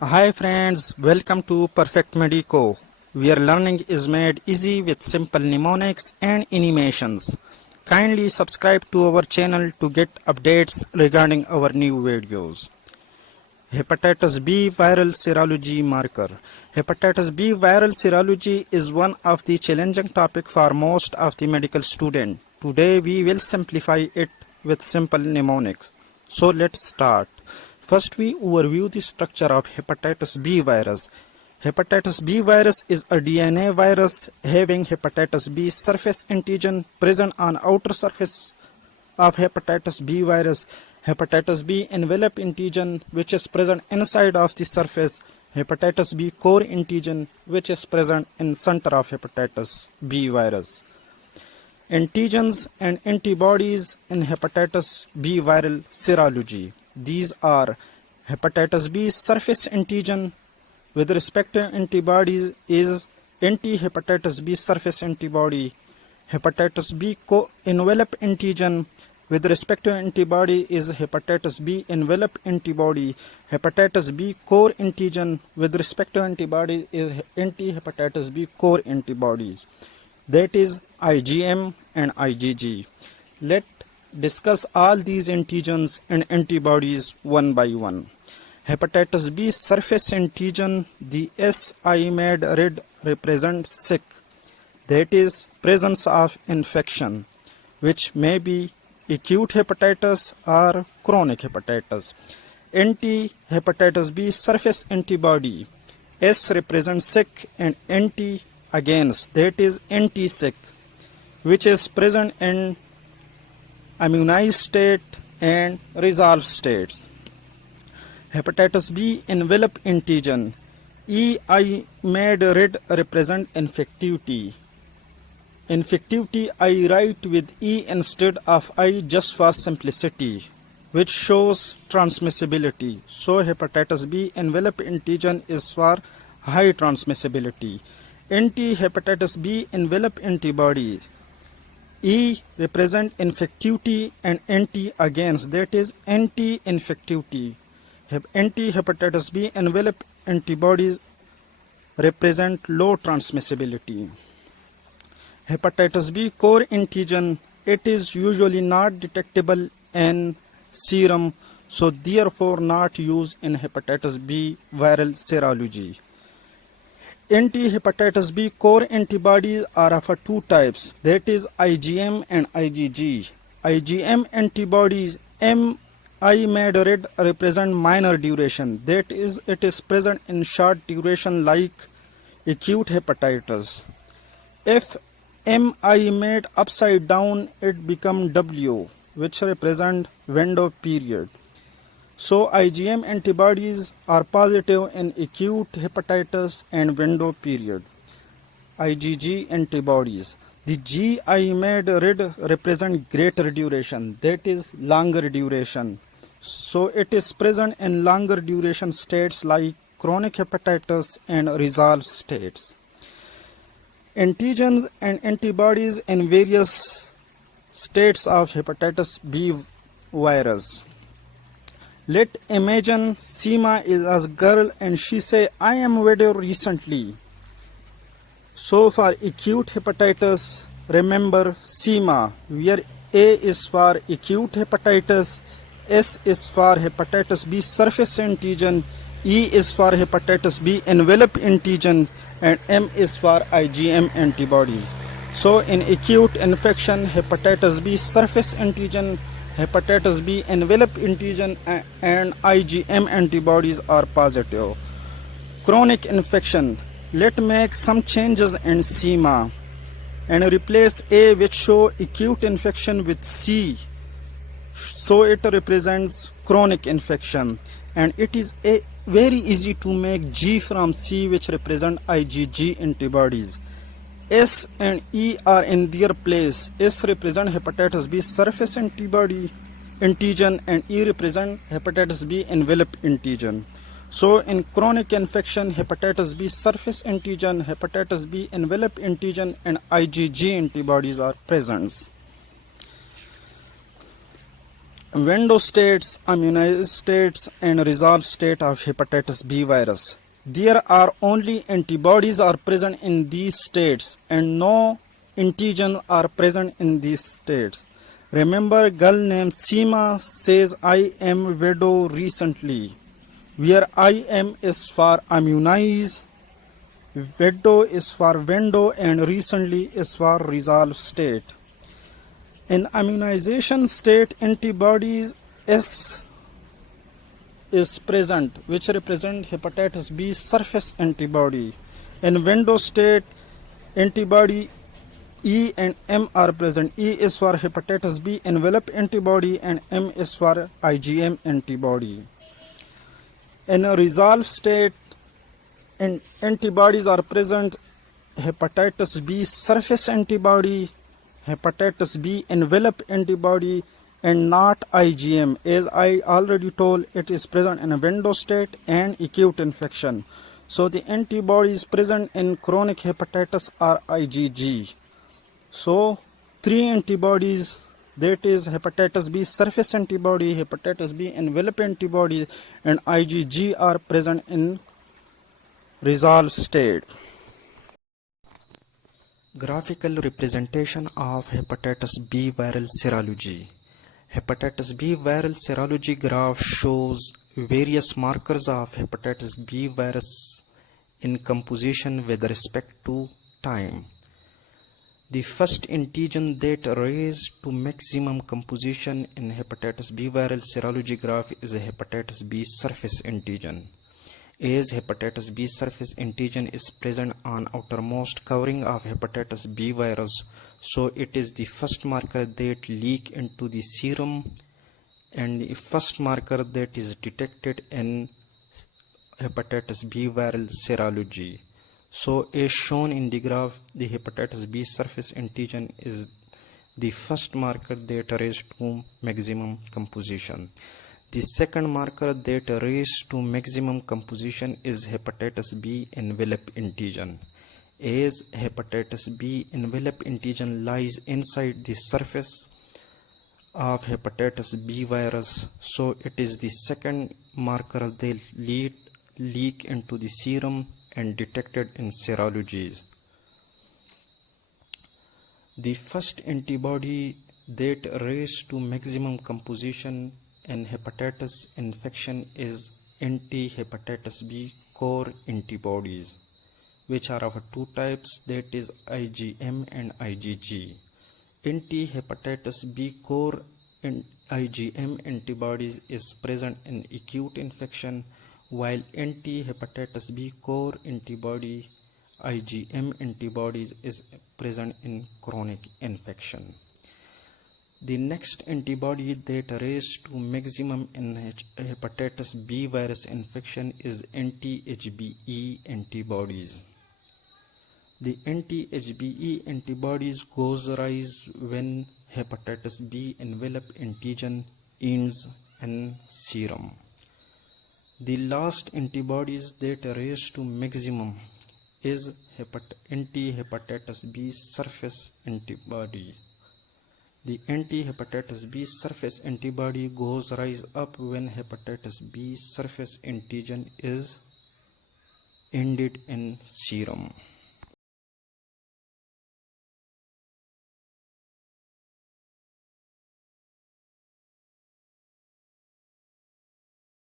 Hi friends, welcome to Perfect Medico, where learning is made easy with simple mnemonics and animations. Kindly subscribe to our channel to get updates regarding our new videos. Hepatitis B viral serology marker. Hepatitis B viral serology is one of the challenging topic for most of the medical students. Today we will simplify it with simple mnemonics. So let's start. First we overview the structure of hepatitis B virus. Hepatitis B virus is a DNA virus having hepatitis B surface antigen present on outer surface of hepatitis B virus. Hepatitis B envelope antigen which is present inside of the surface. Hepatitis B core antigen which is present in center of hepatitis B virus. Antigens and antibodies in hepatitis B viral serology. These are hepatitis B surface antigen with respect to antibodies is anti-hepatitis B surface antibody. Hepatitis B envelope antigen with respect to antibody is hepatitis B envelope antibody. Hepatitis B core antigen with respect to antibody is anti-hepatitis B core antibodies. That is IgM and IgG. Let's discuss all these antigens and antibodies one by one. Hepatitis B surface antigen, the SI made red represents sick, that is presence of infection, which may be acute hepatitis or chronic hepatitis. Anti-hepatitis B surface antibody, S represents sick and anti against, that is anti-sick, which is present in immunized state and resolved states. Hepatitis B envelope antigen, EI made red represent infectivity. Infectivity I write with E instead of I just for simplicity, which shows transmissibility. So hepatitis B envelope antigen is for high transmissibility. Anti-hepatitis B envelope antibody, E represent infectivity and anti against, that is anti-infectivity. Anti-hepatitis B envelope antibodies represent low transmissibility. Hepatitis B core antigen, it is usually not detectable in serum, so therefore not used in hepatitis B viral serology. Anti-hepatitis B core antibodies are of two types, that is IgM and IgG. IgM antibodies, I made red represent minor duration, that is it is present in short duration like acute hepatitis. If MI made upside down, it become W, which represent window period. So IgM antibodies are positive in acute hepatitis and window period. IgG antibodies, the GI made red represent greater duration, that is longer duration. So it is present in longer duration states like chronic hepatitis and resolved states. Antigens and antibodies in various states of hepatitis B virus. Let imagine Seema is a girl and she say, I am widowed recently. So for acute hepatitis, remember Seema, where A is for acute hepatitis, S is for hepatitis B surface antigen, E is for hepatitis B envelope antigen, and M is for IgM antibodies. So in acute infection, hepatitis B surface antigen, hepatitis B envelope antigen and IgM antibodies are positive. Chronic infection, let's make some changes in Seema and replace A which show acute infection with C, so it represents chronic infection, and it is very easy to make G from C which represent IgG antibodies. S and E are in their place. S represent hepatitis B surface antibody antigen and E represent hepatitis B envelope antigen. So in chronic infection, hepatitis B surface antigen, hepatitis B envelope antigen and IgG antibodies are present. window states, immunized states, and resolved state of hepatitis B virus. There are only antibodies are present in these states and no antigens are present in these states. Remember, girl named Seema says I am widow recently, where I am is for immunize, widow is for window, and recently is for resolved state. In immunization state, antibodies S is present, which represent hepatitis B surface antibody. In window state, antibody E and M are present. E is for hepatitis B envelope antibody and M is for IgM antibody. In a resolved state, antibodies are present, hepatitis B surface antibody, hepatitis B envelope antibody, and not IgM. As I already told, it is present in a window state and acute infection. So the antibodies present in chronic hepatitis are IgG. So three antibodies, that is hepatitis B surface antibody, hepatitis B envelope antibody, and IgG are present in resolved state. Graphical representation of hepatitis B viral serology. Hepatitis B viral serology graph shows various markers of hepatitis B virus in composition with respect to time. The first antigen that raised to maximum composition in hepatitis B viral serology graph is a hepatitis B surface antigen. As hepatitis B surface antigen is present on outermost covering of hepatitis B virus, so it is the first marker that leak into the serum and the first marker that is detected in hepatitis B viral serology. So as shown in the graph, the hepatitis B surface antigen is the first marker that raised to maximum composition. The second marker that raised to maximum composition is hepatitis B envelope antigen. As hepatitis B envelope antigen lies inside the surface of hepatitis B virus, so it is the second marker that leak into the serum and detected in serologies. The first antibody that raised to maximum composition in hepatitis infection is anti-hepatitis B core antibodies, which are of two types, that is IgM and IgG. Anti-hepatitis B core and IgM antibodies is present in acute infection, while anti-hepatitis B core antibody IgM antibodies is present in chronic infection. The next antibody that raised to maximum in hepatitis B virus infection is anti-HBe antibodies. The anti-HBe antibodies goes rise when hepatitis B envelope antigen ends in serum. The last antibodies that raise to maximum is anti-hepatitis B surface antibody. The anti-hepatitis B surface antibody goes rise up when hepatitis B surface antigen is ended in serum.